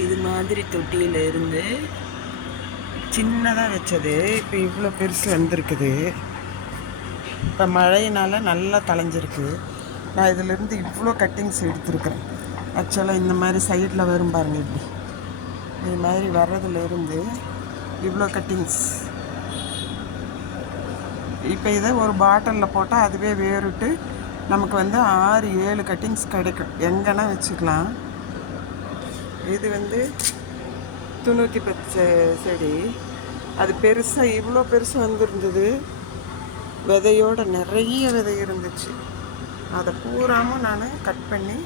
இது மாதிரி தொட்டியில் இருந்து சின்னதாக வச்சது இப்போ இவ்வளோ பெருசு வந்திருக்குது. இப்போ மழையினால் நல்லா தளைஞ்சிருக்கு. நான் இதிலேருந்து இவ்வளோ கட்டிங்ஸ் எடுத்துருக்குறேன். ஆக்சுவலாக இந்த மாதிரி சைடில் வரும் பாருங்க, இப்படி இது மாதிரி வர்றதுலேருந்து இவ்வளோ கட்டிங்ஸ். இப்போ இதை ஒரு பாட்டிலில் போட்டால் அதுவே வேறுட்டு நமக்கு 6-7 கட்டிங்ஸ் கிடைக்கும். எங்கன்னா வச்சுக்கலாம். இது துணூத்தி பச்சை செடி. அது பெருசாக இவ்வளோ பெருசு வந்திருந்தது. விதையோட நிறைய விதை இருந்துச்சு. அதை பூராமல் நான் கட் பண்ணி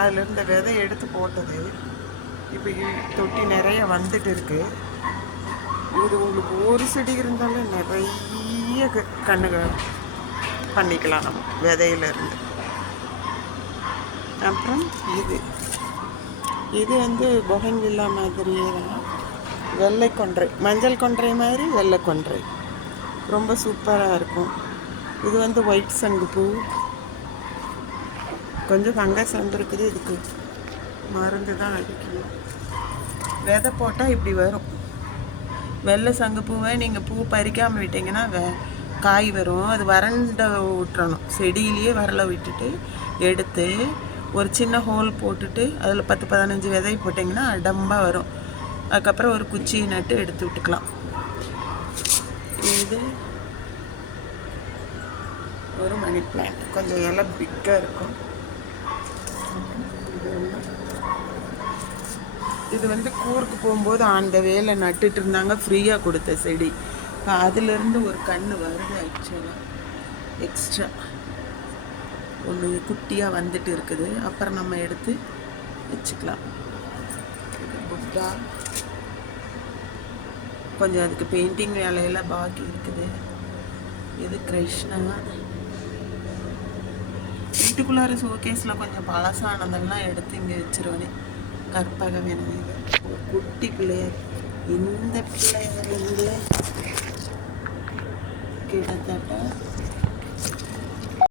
அதில் இருந்த விதை எடுத்து போட்டது. இப்போ தொட்டி நிறைய வந்துட்டு இருக்கு. இது உங்களுக்கு ஒரு செடி இருந்தாலும் நிறைய கண்ணுகள் பண்ணிக்கலாம் நம்ம விதையிலேருந்து. அப்புறம் இது பொகன்வில்லா மாதிரியே தான். வெள்ளை கொன்றை, மஞ்சள் கொன்றை மாதிரி வெள்ளை கொன்றை, ரொம்ப சூப்பராக இருக்கும். இது ஒயிட் சங்குப்பூ. கொஞ்சம் ஃபங்கஸ் வந்துருக்குது. இதுக்கு மருந்து தான் அடிக்கணும். விதை போட்டால் இப்படி வரும். வெள்ளை சங்குப்பூவை நீங்கள் பூ பறிக்காமல் விட்டிங்கன்னா காய் வரும். அது வறண்ட விட்டுறணும். செடியிலேயே வரல விட்டுட்டு எடுத்து ஒரு சின்ன ஹோல் போட்டுட்டு அதில் 10-15 விதை போட்டிங்கன்னா அடம்பாக வரும். அதுக்கப்புறம் ஒரு குச்சியை நட்டு எடுத்து விட்டுக்கலாம். இது ஒரு மணி பிளான்ட். கொஞ்சம் இலை பிக்காக இருக்கும். இது கூருக்கு போகும்போது அந்த வேலை நட்டுட்டு இருந்தாங்க, ஃப்ரீயாக கொடுத்த செடி. இப்போ அதிலிருந்து ஒரு கன்று வருது. ஆக்சுவலாக எக்ஸ்ட்ரா ஒன்று குட்டியாக வந்துட்டு இருக்குது. அப்புறம் நம்ம எடுத்து வச்சுக்கலாம். புத்தா கொஞ்சம் அதுக்கு பெயிண்டிங் வேலையெல்லாம் பாக்கி இருக்குது. இது கிருஷ்ணா. வீட்டுக்குள்ளார ஷோகேஸில் கொஞ்சம் பழசானதெல்லாம் எடுத்து இங்கே வச்சிருவேன். கற்பக விநாயகர், ஒரு குட்டி பிள்ளையார். இந்த பிள்ளையார் கிட்டத்தட்ட